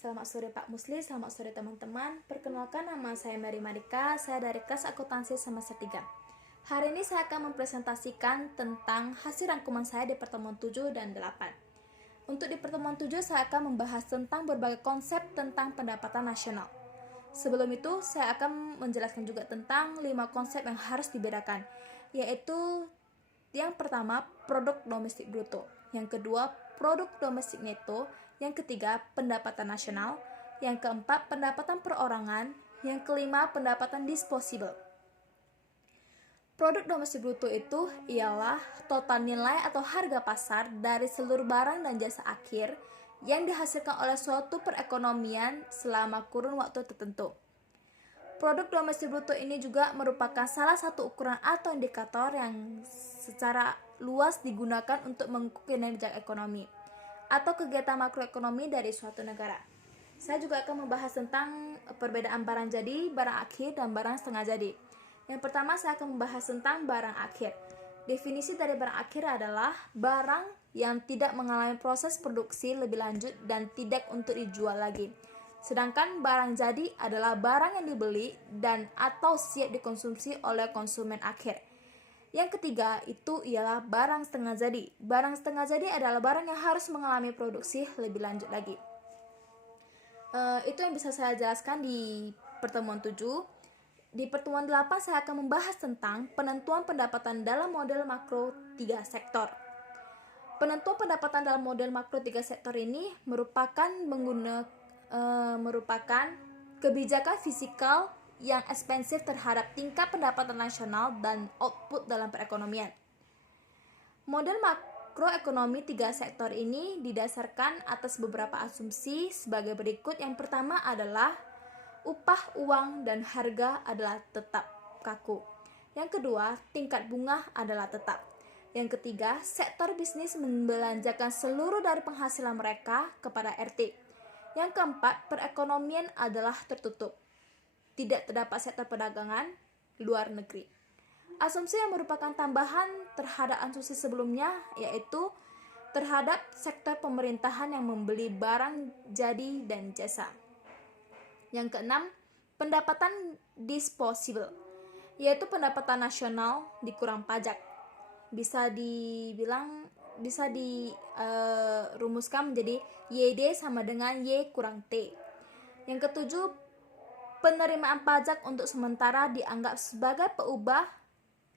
Selamat sore Pak Musli, selamat sore teman-teman. Perkenalkan, nama saya Mary Marika, saya dari kelas akuntansi semester 3. Hari ini saya akan mempresentasikan tentang hasil rangkuman saya di pertemuan 7 dan 8. Untuk di pertemuan 7 saya akan membahas tentang berbagai konsep tentang pendapatan nasional. Sebelum itu saya akan menjelaskan juga tentang 5 konsep yang harus dibedakan, yaitu yang pertama produk domestik bruto, yang kedua produk domestik neto, yang ketiga pendapatan nasional, yang keempat pendapatan perorangan, yang kelima pendapatan disposable. Produk domestik bruto itu ialah total nilai atau harga pasar dari seluruh barang dan jasa akhir yang dihasilkan oleh suatu perekonomian selama kurun waktu tertentu. Produk domestik bruto ini juga merupakan salah satu ukuran atau indikator yang secara luas digunakan untuk mengukur kinerja ekonomi atau kegiatan makroekonomi dari suatu negara. Saya juga akan membahas tentang perbedaan barang jadi, barang akhir, dan barang setengah jadi. Yang pertama saya akan membahas tentang barang akhir. Definisi dari barang akhir adalah barang yang tidak mengalami proses produksi lebih lanjut dan tidak untuk dijual lagi. Sedangkan barang jadi adalah barang yang dibeli dan atau siap dikonsumsi oleh konsumen akhir. Yang ketiga itu ialah barang setengah jadi. Barang setengah jadi adalah barang yang harus mengalami produksi lebih lanjut lagi. Itu yang bisa saya jelaskan di pertemuan 7. Di pertemuan 8 saya akan membahas tentang penentuan pendapatan dalam model makro 3 sektor. Penentuan pendapatan dalam model makro 3 sektor ini merupakan kebijakan fiskal yang ekspensif terhadap tingkat pendapatan nasional dan output dalam perekonomian. Model makroekonomi 3 sektor ini didasarkan atas beberapa asumsi sebagai berikut. Yang pertama adalah upah, uang, dan harga adalah tetap kaku. Yang kedua, tingkat bunga adalah tetap. Yang ketiga, sektor bisnis membelanjakan seluruh dari penghasilan mereka kepada RT. Yang keempat, perekonomian adalah tertutup. Tidak terdapat sektor perdagangan luar negeri. Asumsi yang merupakan tambahan terhadap asumsi sebelumnya yaitu terhadap sektor pemerintahan yang membeli barang jadi dan jasa. Yang keenam, pendapatan disposable, yaitu pendapatan nasional dikurang pajak. Bisa dirumuskan menjadi YD sama dengan Y kurang T. Yang ketujuh, penerimaan pajak untuk sementara dianggap sebagai peubah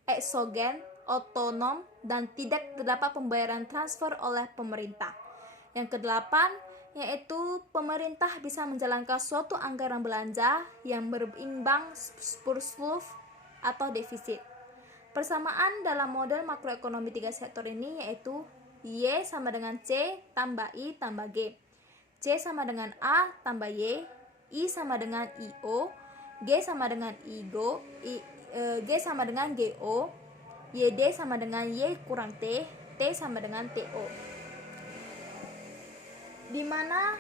eksogen, otonom, dan tidak terdapat pembayaran transfer oleh pemerintah. Yang kedelapan, yaitu pemerintah bisa menjalankan suatu anggaran belanja yang berimbang surplus atau defisit. Persamaan dalam model makroekonomi 3 sektor ini yaitu Y sama dengan C tambah I tambah G, C sama dengan A tambah Y, I sama dengan IO, G sama dengan G sama dengan GO, YD sama dengan Y kurang T, T sama dengan TO. Di mana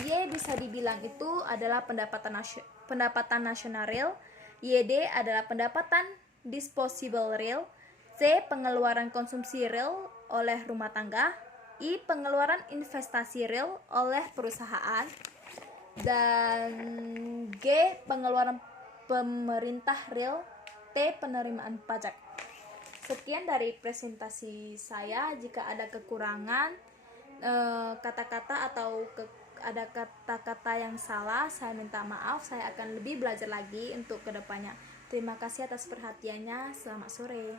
Y bisa dibilang itu adalah pendapatan nasional real, YD adalah pendapatan disposable real, C pengeluaran konsumsi real oleh rumah tangga, I pengeluaran investasi real oleh perusahaan, dan G pengeluaran pemerintah real, T penerimaan pajak. Sekian dari presentasi saya. Jika ada kekurangan kata-kata atau ada kata-kata yang salah, saya minta maaf. Saya akan lebih belajar lagi untuk kedepannya. Terima kasih atas perhatiannya. Selamat sore.